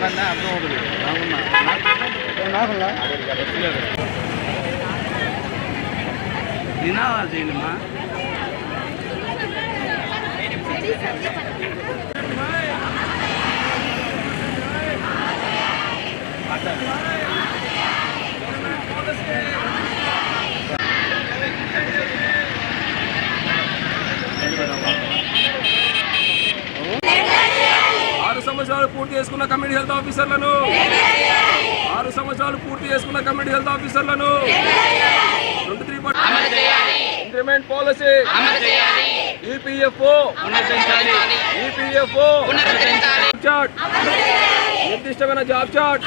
మాట్లాడినా అర్థం అవుతుంది. నినాదాలు చేయండిమ్మా. సంవత్సరాలు పూర్తి చేసుకున్న కమ్యూనిటీ హెల్త్ ఆఫీసర్లను 6 సంవత్సరాలు పూర్తి చేసుకున్న కమ్యూనిటీ హెల్త్ ఆఫీసర్లను 23 ఇంక్రిమెంట్ పాలసీ ఈపీఎఫ్ఓ చార్ట్ నిర్దిష్టమైన జాబ్ చార్ట్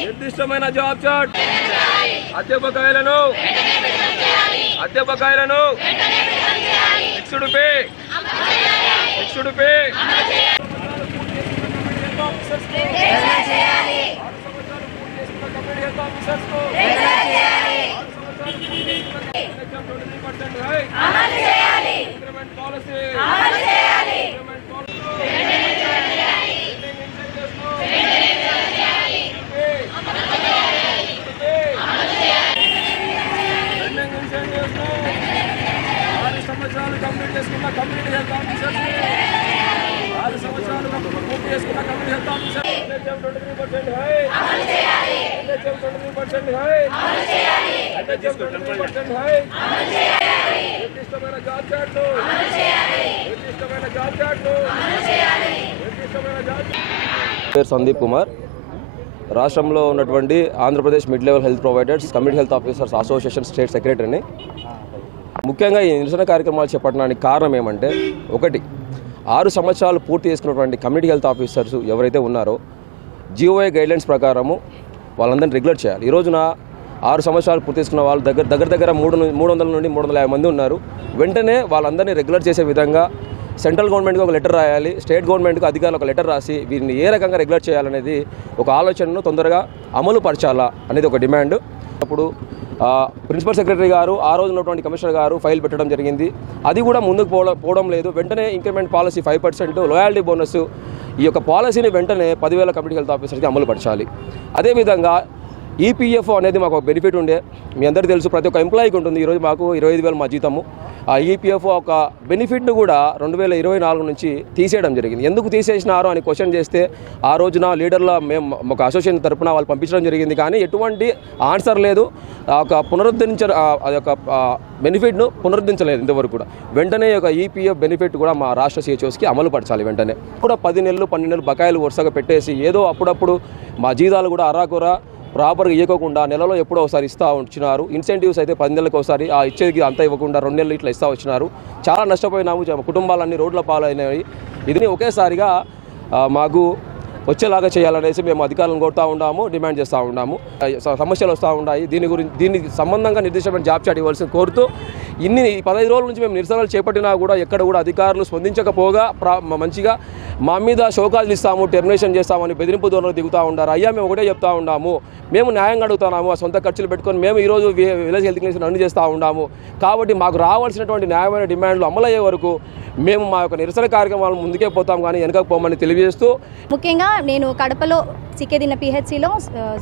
నిర్దిష్టమైన జాబ్ చార్ట్ అద్దె బకాయిలను ఫిక్స్డ్ పే సంవత్సరాలు కంప్లీట్ చేసుకున్న కమ్యూనిటీ హెల్త్ ఆఫీసర్స్ 6 సంవత్సరాలు పూర్తి చేసుకున్న కమ్యూనిటీ హెల్త్ ఆఫీసర్ 23% హై అమలు చేయాలి 23% హై అమలు చేయాలి 23% హై అమలు చేయాలి నిర్దిష్టమైన జాబ్ చార్ట్లు అమలు చేయాలి పేరు సందీప్ కుమార్. రాష్ట్రంలో ఉన్నటువంటి Andhra Pradesh mid level health providers community health officers association state సెక్రటరీని. ముఖ్యంగా ఈ నిరసన కార్యక్రమాలు చేపట్టడానికి కారణం ఏమంటే, 1 6 సంవత్సరాలు పూర్తి చేసుకున్నటువంటి కమ్యూనిటీ హెల్త్ ఆఫీసర్స్ ఎవరైతే ఉన్నారో జిఓఐ గైడ్లైన్స్ ప్రకారము వాళ్ళందరినీ రెగ్యులర్ చేయాలి. ఈ రోజున 6 సంవత్సరాలు పూర్తి చేసుకున్న వాళ్ళు దగ్గర 300 నుండి 350 మంది ఉన్నారు. వెంటనే వాళ్ళందరినీ రెగ్యులర్ చేసే విధంగా సెంట్రల్ గవర్నమెంట్కి ఒక లెటర్ రాయాలి, స్టేట్ గవర్నమెంట్కి అధికారులు ఒక లెటర్ రాసి వీరిని ఏ రకంగా రెగ్యులర్ చేయాలనేది ఒక ఆలోచనను తొందరగా అమలు పరచాలా అనేది ఒక డిమాండ్. అప్పుడు ప్రిన్సిపల్ సెక్రటరీ గారు, ఆ రోజు ఉన్నటువంటి కమిషనర్ గారు ఫైల్ పెట్టడం జరిగింది. అది కూడా ముందుకు పోవడం లేదు. వెంటనే ఇంక్రిమెంట్ పాలసీ 5%, లాయల్టీ బోనస్, ఈ యొక్క పాలసీని వెంటనే 10,000 కమ్యూనిటీ హెల్త్ ఆఫీసర్కి అమలు పరచాలి. అదేవిధంగా ఈపీఎఫ్ఓ అనేది మాకు ఒక బెనిఫిట్ ఉండే, మీ అందరికీ తెలుసు, ప్రతి ఒక్క ఎంప్లాయీకి ఉంటుంది. ఈరోజు మాకు 25,000 మా జీతము. ఆ ఈపీఎఫ్ఓ ఒక బెనిఫిట్ను కూడా 2024 నుంచి తీసేయడం జరిగింది. ఎందుకు తీసేసినారో అని క్వశ్చన్ చేస్తే, ఆ రోజున లీడర్ల మేము ఒక అసోసియేషన్ తరఫున వాళ్ళు పంపించడం జరిగింది, కానీ ఎటువంటి ఆన్సర్ లేదు. ఒక బెనిఫిట్ను పునరుద్ధరించలేదు ఇంతవరకు కూడా. వెంటనే ఒక ఈపీఎఫ్ బెనిఫిట్ కూడా మా రాష్ట్ర సిహెచ్ఓస్కి అమలు పరచాలి. వెంటనే కూడా 10 నెలలు 12 నెలలు బకాయిలు వరుసగా పెట్టేసి ఏదో అప్పుడప్పుడు మా జీతాలు కూడా అరాకొరా ప్రాపర్గా ఇవ్వకుండా నెలలో ఎప్పుడో ఒకసారి ఇస్తూ వచ్చినారు. ఇన్సెంటివ్స్ అయితే 10 నెలలకు ఒకసారి ఇచ్చేది అంతా ఇవ్వకుండా 2 నెలలు ఇట్లా ఇస్తూ వచ్చినారు. చాలా నష్టపోయినాము, కుటుంబాలన్నీ రోడ్ల పాలైనవి. ఇది ఒకేసారిగా మాకు వచ్చేలాగా చేయాలనేసి మేము అధికారులను కోరుతూ ఉన్నాము, డిమాండ్ చేస్తూ ఉన్నాము. సమస్యలు వస్తూ ఉన్నాయి. దీనికి సంబంధంగా నిర్దిష్టమైన జాబ్ చార్ట్ ఇవ్వాల్సి కోరుతూ 15 రోజుల నుంచి మేము నిరసనలు చేపట్టినా కూడా ఎక్కడ కూడా అధికారులు స్పందించకపోగా మంచిగా మా మీద షోకాజులు ఇస్తాము, టెర్మినేషన్ చేస్తామని బెదిరింపు ధోరణిలో దిగుతూ ఉన్నారు. అయ్యా మేము ఒకటే చెప్తా ఉన్నాము, మేము న్యాయంగా అడుగుతున్నాము. ఆ సొంత ఖర్చులు పెట్టుకొని మేము ఈరోజు విలేజ్ హెల్త్ క్లినిక్స్ రన్ చేస్తూ ఉన్నాము. కాబట్టి మాకు రావాల్సినటువంటి న్యాయమైన డిమాండ్లు అమలయ్యే వరకు మేము మా యొక్క నిరసన కార్యక్రమాలు ముందుకే పోతాం, కానీ వెనకకు పోమని తెలియజేస్తూ, ముఖ్యంగా నేను కడపలో సికేదిన పిహెచ్సిలో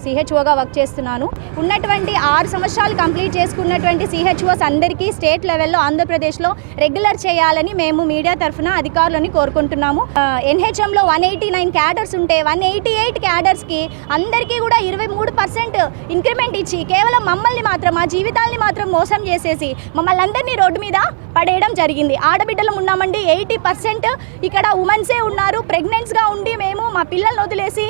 సిహెచ్ఓగా వర్క్ చేస్తున్నాను. ఉన్నటువంటి 6 సంవత్సరాలు కంప్లీట్ చేసుకున్నటువంటి సిహెచ్ఓస్ అందరికీ స్టేట్ లెవెల్లో ఆంధ్రప్రదేశ్లో రెగ్యులర్ చేయాలని మేము మీడియా తరఫున అధికారులని కోరుకుంటున్నాము. ఎన్హెచ్ఎంలో 189 క్యాడర్స్ ఉంటే 188 క్యాడర్స్కి అందరికీ కూడా 23% ఇంక్రిమెంట్ ఇచ్చి కేవలం మమ్మల్ని మాత్రం, మా జీవితాల్ని మాత్రం మోసం చేసేసి మమ్మల్ని అందరినీ రోడ్డు మీద పడేయడం జరిగింది. ఆడబిడ్డలు ఉన్నామండి, 80% ఇక్కడ ఉమెన్సే ఉన్నారు. ప్రెగ్నెంట్స్గా ఉండి మేము మా పిల్లల్ని వదిలేసి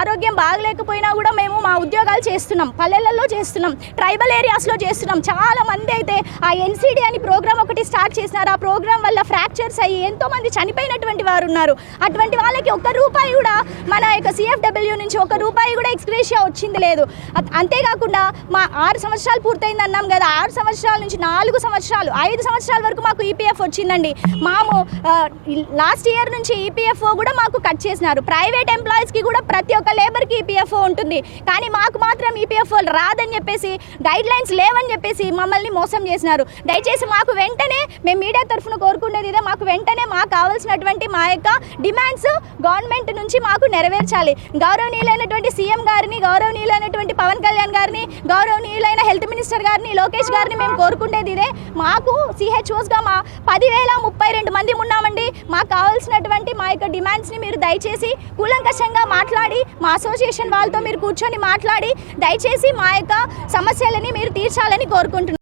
ఆరోగ్యం బాగలేకపోయినా కూడా మేము మా ఉద్యోగాలు చేస్తున్నాం, పల్లెలలో చేస్తున్నాం, ట్రైబల్ ఏరియాస్లో చేస్తున్నాం. చాలా మంది అయితే ఆ ఎన్సిడి అని ప్రోగ్రామ్ ఒకటి స్టార్ట్ చేసినారు. ఆ ప్రోగ్రామ్ వల్ల ఫ్రాక్చర్స్ అయ్యి ఎంతోమంది చనిపోయినటువంటి వారు ఉన్నారు. అటువంటి వాళ్ళకి ₹1 కూడా మన యొక్క సిఎఫ్డబ్ల్యూ నుంచి ₹1 కూడా ఎక్స్గ్రేషియా వచ్చింది లేదు. అంతేకాకుండా మా 6 సంవత్సరాలు పూర్తయింది అన్నాం కదా, 6 సంవత్సరాల నుంచి 4 సంవత్సరాలు 5 సంవత్సరాల వరకు మాకు ఈపీఎఫ్ వచ్చిందండి. లాస్ట్ ఇయర్ నుంచి ఈపీఎఫ్ఓ కూడా మాకు కట్ చేసినారు. ప్రైవేట్ ప్రైవేట్ ఎంప్లాయీస్కి కూడా ప్రతి ఒక్క లేబర్కి ఈపీఎఫ్ఓ ఉంటుంది, కానీ మాకు మాత్రం ఈపీఎఫ్ఓ రాదని చెప్పేసి, గైడ్ లైన్స్ లేవని చెప్పేసి మమ్మల్ని మోసం చేసినారు. దయచేసి మాకు వెంటనే, మేము మీడియా తరఫున కోరుకునేది ఇదే, మాకు వెంటనే మాకు కావాల్సినటువంటి మా యొక్క డిమాండ్స్ గవర్నమెంట్ నుంచి మాకు నెరవేర్చాలి. గౌరవనీయులైనటువంటి సీఎం గారిని, గౌరవనీయులైనటువంటి పవన్ కళ్యాణ్ గారిని, గౌరవనీయులైన హెల్త్ మినిస్టర్ గారిని, లోకేష్ గారిని మేము కోరుకునేది ఇదే. మాకు సిహెచ్ఓస్గా మా 10,032 మంది ఉన్నామండి. మాకు కావాల్సినటువంటి మా యొక్క డిమాండ్స్ని మీరు దయచేసి కూలంకషంగా మాట్లాడి, మా అసోసియేషన్ వాళ్ళతో మీరు కూర్చొని మాట్లాడి దయచేసి మా యొక్క సమస్యలని మీరు తీర్చాలని కోరుకుంటున్నాను.